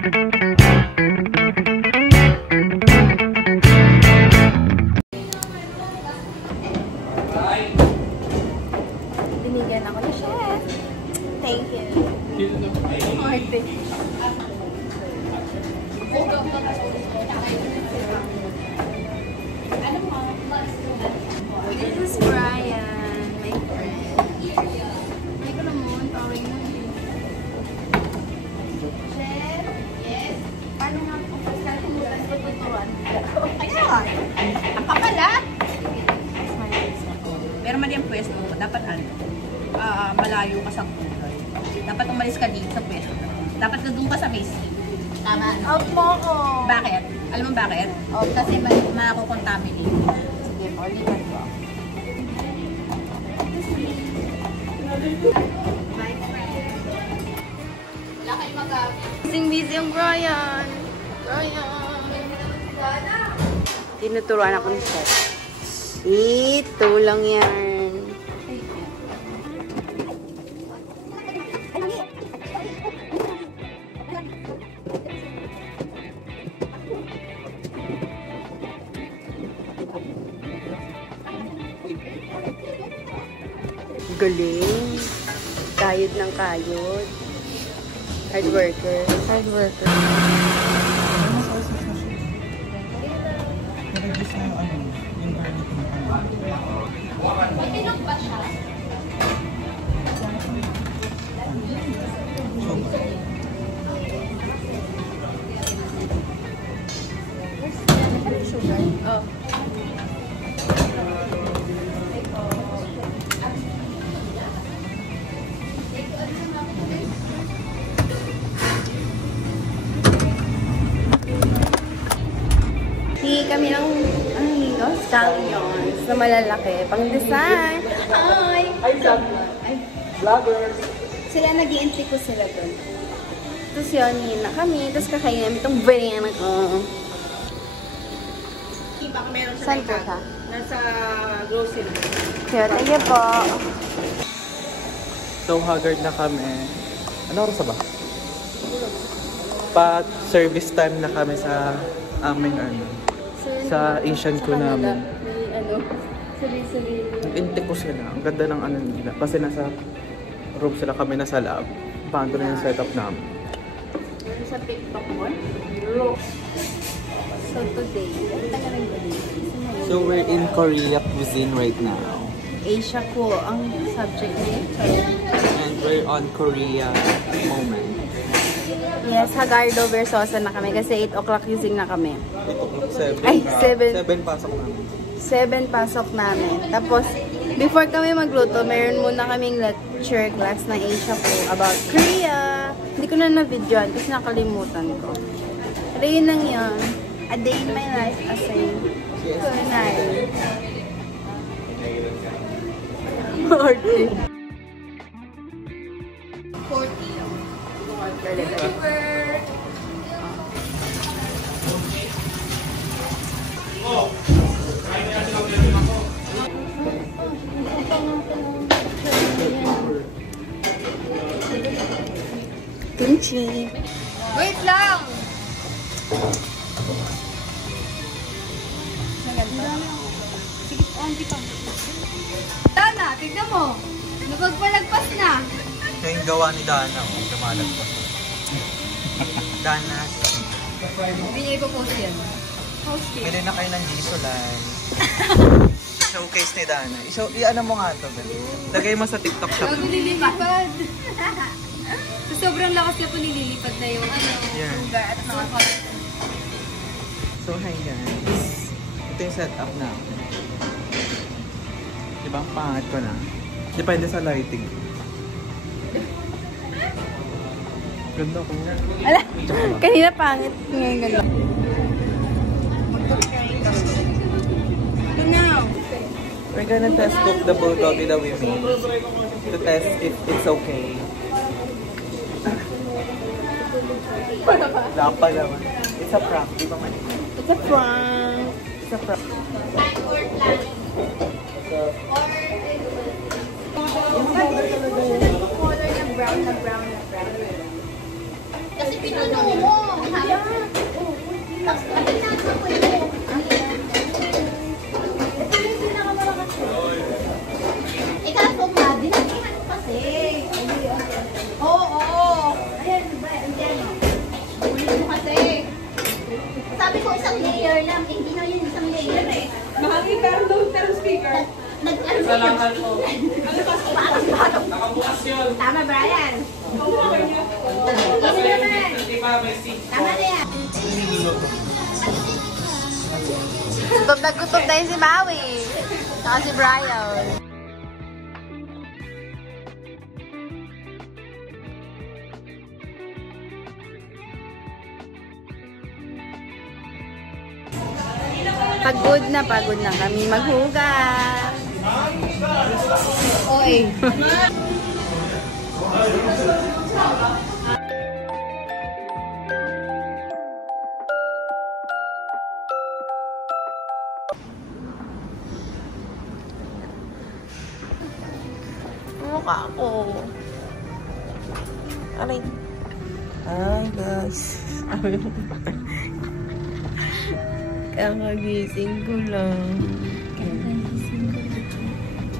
Binigyan ako ni Chef. Thank you. Arte. This is Brian, my friend. Hindi ko naman, tawag na. Chef? Yes? Paano nga po kalimutan ko tuturuan? Ayan! Ang papalat! Pero mali ang pwesto mo. Dapat malayo ka sa kulay. Dapat umalis ka dito sa pwesto. Dapat na doon ka sa base. Tama. Out mo ko. Bakit? Alam mo bakit? Kasi makakontaminate. Sige, ulitan ko. My friend. Wala kayo mag-busy ang Brian. Tinuturuan ako ni Chef. Ito lang yan. Galing. Kayod ng kayod. Hard worker. Hard worker. Matinog ba siya? Sugar? Oh. Kami ng scallions na malalaki. Pang-design. Hi! Hi, vloggers! Sila nag-i-intake ko sila doon. Tapos yun, yun na kami. Tapos kakain namin itong banana ko. Saan po ka? Nasa grocery. Kaya, thank you po. So, haggard na kami. Ano oras ba? Pa-service time na kami sa aming sa Asian ko namin. Intake ko sila. Ang ganda ng nila. Kasi nasa room sila, kami nasa lab. Paano na yung setup namin. Sa TikTok mo? So today, so we're in Korea cuisine right now. Asia ko ang subject nito. And we're on Korea moment. Yes, Hagardo Versosa na kami kasi 8 o'clock using na kami. 7. Ay, 7. 7 pasok namin. 7 pasok namin. Tapos, before kami magluto, meron muna kaming lecture class ng Asia ko about Korea. Hindi ko na na-videoan kasi nakalimutan ko. Pero yun lang yun. A day in my life as a culinary. Order. 40. Kimchi. Wait lang! Sige, auntie pa. Dana, tignan mo. Napagpalagpas na. Kaya yung gawa ni Dana, lumalag pa. Dana. Hindi niya ipopost yan. Post it. Bili na kayo ng Gisolan. Showcase ni Dana. I-ano mo nga ito, lagay mo sa TikTok shop. Bago nililipad. Sobrang lakas niya po nililipad na yung lugar at mga color. So, hi guys. Ito yung setup na. Diba? Ang pangat ko na. Depende sa lighting. Ganda ko. Ala, kanina pangit. Ngayon ganda. Now, we're gonna test cook the bulgogi that we made. To test if it's okay. Lapa naman. It's a prank, di ba man? It's a prank. It's a prank. Yung color na brown na brown na brown. Kasi pinuno mo. Tapos pati nasa ko ito. Ito yung pinakamalakas ko. Ikaw po nga, dinagihan ko kasi. Oo. Ayan, ba? Ayan. Ulit mo kasi. Sabi ko isang layer lang. Eh, hindi na yun isang layer eh. Mahangin pero speaker. Salamat po. Batas-batas. Nakabukas yun. Tama, Brian. Isa naman. Tama na yan. Gutom na gutom tayo si Maui. Saka si Brian. Pagod na kami maghugas. Oy. Mukha ko. Aray. Ay, guys. Kakagising ko lang.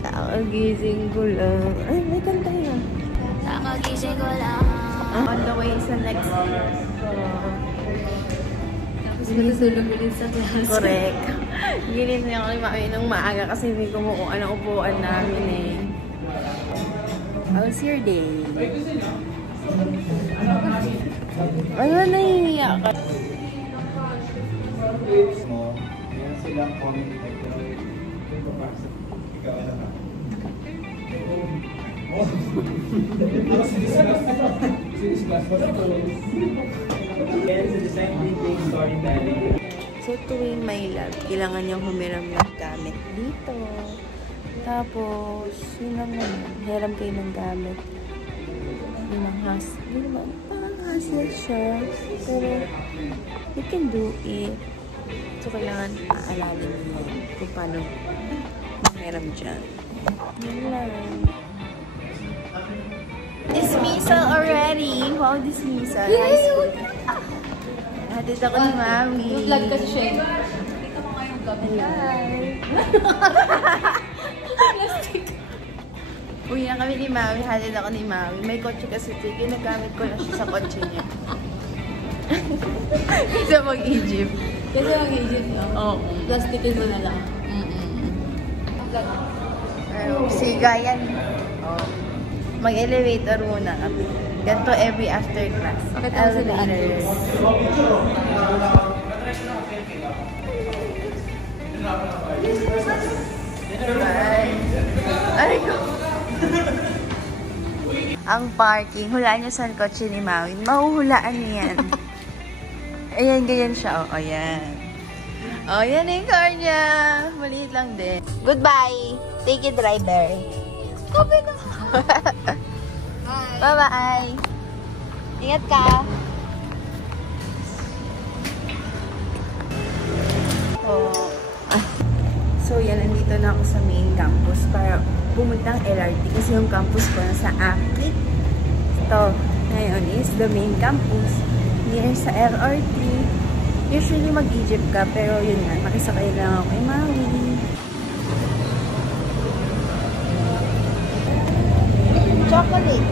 Kakagising ko lang. Ay, may kanta yan. Kakagising ko lang. On the way sa next year. Tapos matutulog ulit sa class. Correct. Ginising ako ni Mami nung maaga kasi hindi ko mo kung anong upuan namin eh. How's your day? Ano na nahihiya ka? mo, yan silang comment detector. Ikaw ano ka? So tuwing may lab, kailangan niyang humiram ng gamit dito. Tapos, yun lang naman. Hiram kayo ng gamit. Yung mga hassle. Hindi naman, parang hassle siya. Pero, you can do it. So, kailangan aalalin mo kung paano mahiram dyan. Yun lang. Dismissal already. Wow, dismissal. High school. Hatid ako ni Mami. Yung vlog kasi siya. Dito mo nga yung vlog. Uwi na kami ni Mami. Hatid ako ni Mami. May kotse kasi siya. Ginagamit ko lang siya sa kotse niya. Isa mag-Egypt. Kasi mag-Egypt lang. Oo. Plastikin mo na lang. Siga yan. Oh. Mag-elevator muna kami. Ganito every after class. Elevators. Bye. Ay ko. Ang parking. Hulaan niyo saan kotse ni Maui. Mahuhulaan niyan. Ayan, ganyan siya. O, ayan. O, yan yung car niya. Maliit lang din. Goodbye. Take it, driver. Kobe na. Bye-bye. Ingat ka. So, yan. Nandito na ako sa main campus para pumuntang LRT kasi yung campus ko nasa Akit. Ito, ngayon is the main campus. Near sa LRT. Usually mag-Egypt ka, pero yun nga, makisakay lang ako kay Mami. Chocolate.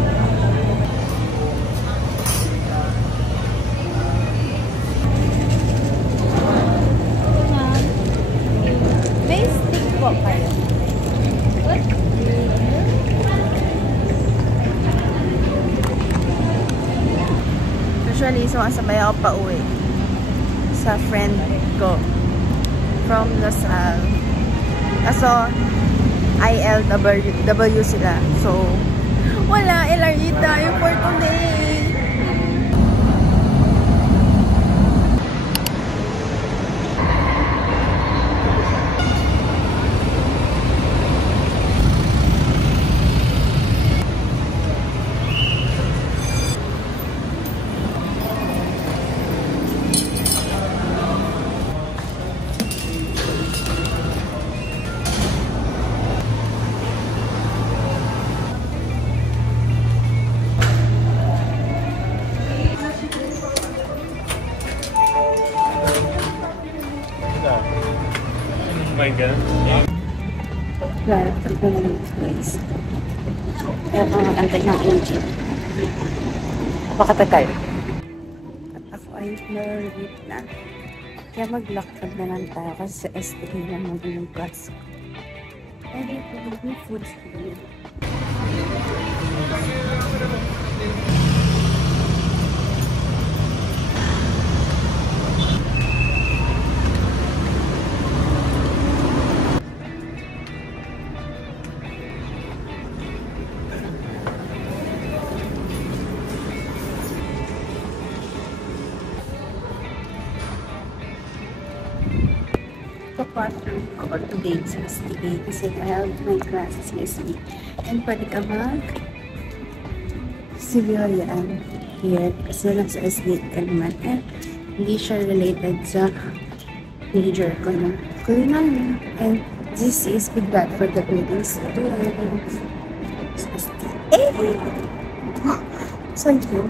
May stick po kayo. What? Usually, sumasabay ako pa uwi sa friend ko from Lasal. Kaso, ILW sila. So, wala, LRT tayo for today. ganun. Right, ito na yung place. Ito ang antay ng engine. Napakatagal. At ako ay na-read na. Kaya mag-lockdown na lang tayo kasi sa STA na magiging class ko. And ito yung food street. Classroom ko today sa STA kasi I have my class sa CSB and pwede ka mag civilian here kasi nasa STA ka naman and hindi siya related sa major ko na culinary and this is Big Bad for the grading students sa STA. So you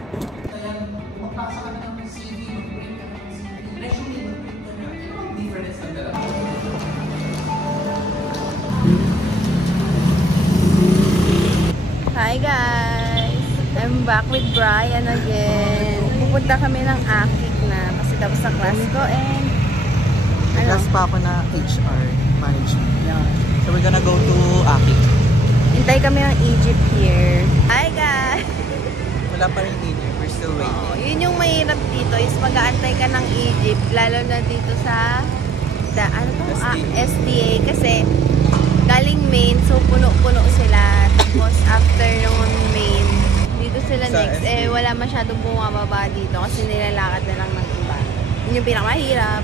Hi guys! I'm back with Brian again. Pupunta kami ng Akik na kasi tapos sa class ko and Class pa ako na HR management. So we're gonna go to Akik. hintay kami ng Egypt here. Hi guys! Wala pa rin Egypt. We're still waiting. Yun yung mahirap dito is mag-aantay ka ng Egypt lalo na dito sa STA kasi galing main so puno-puno sila tapos after nung main dito sila Sa next STA. wala masyadong bumababa dito kasi nilalakad na lang ng iba. Yun yung pinakamahirap.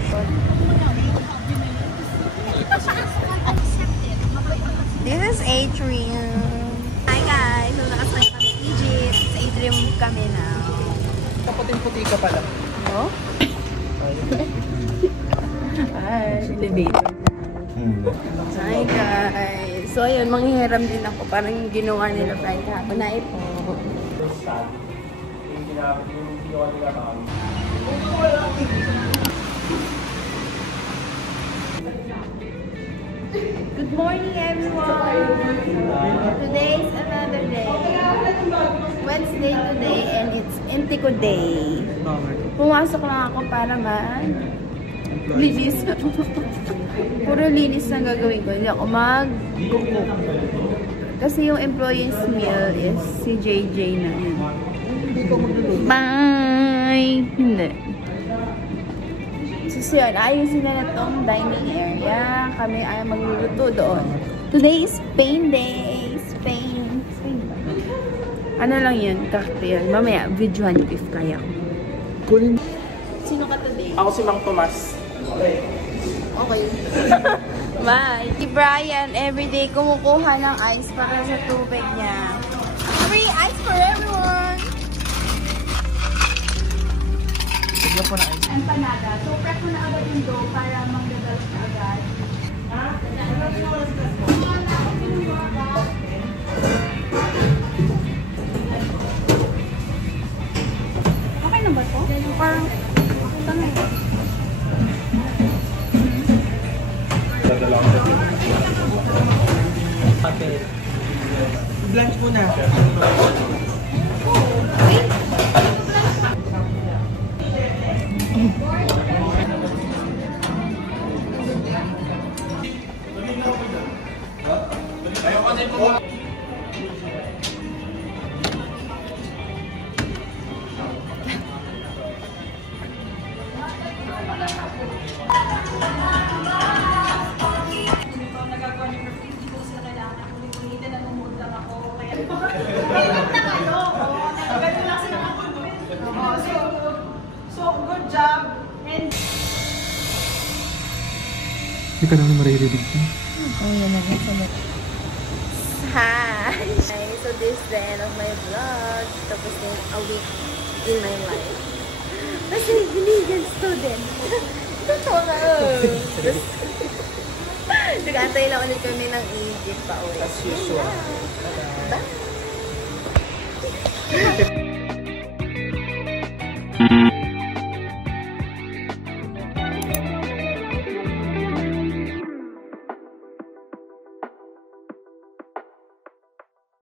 This is Atrium. Hi guys! So nakasakay kami sa Egypt. Sa Atrium kami now. Kaputing-puti ka pala. Oh? Hi! Elevator. Hi guys! So ayun, manghihiram din ako. Parang yung ginawa nila Friday hapon na ito. Good morning everyone! Today is another day. Wednesday today and it's Intico Day. Pumasok lang ako para linis. Puro linis na gagawin ko. Hindi ako mag-cook. Kasi yung employee's meal is si JJ na yun. Bye! Hindi. So yun, ayusin na itong dining area. Kami ay magluluto doon. Today is Spain Day. Spain. Spain ba? Ano lang yun? Cocktail. Mamaya, videohan nyo if kaya ko. Sino ka today? Ako si Mang Tomas. Okay. Bye. Si Brian, everyday kumukuha ng ice para sa tubig niya. Free ice for everyone! Bigyan po na ice. Empanada. So, prep mo na agad yung dough para mag-develop na agad. Okay na ba ito? Parang, tanay. Blanch muna. Wait. Hindi ka naman maririnig ko. Hi! So this is the end of my vlog. Tapos na a week in my life. Kasi legal student. Totoo na. Nag-antay lang ulit kami ng Egypt pa ulit. As usual. Bye!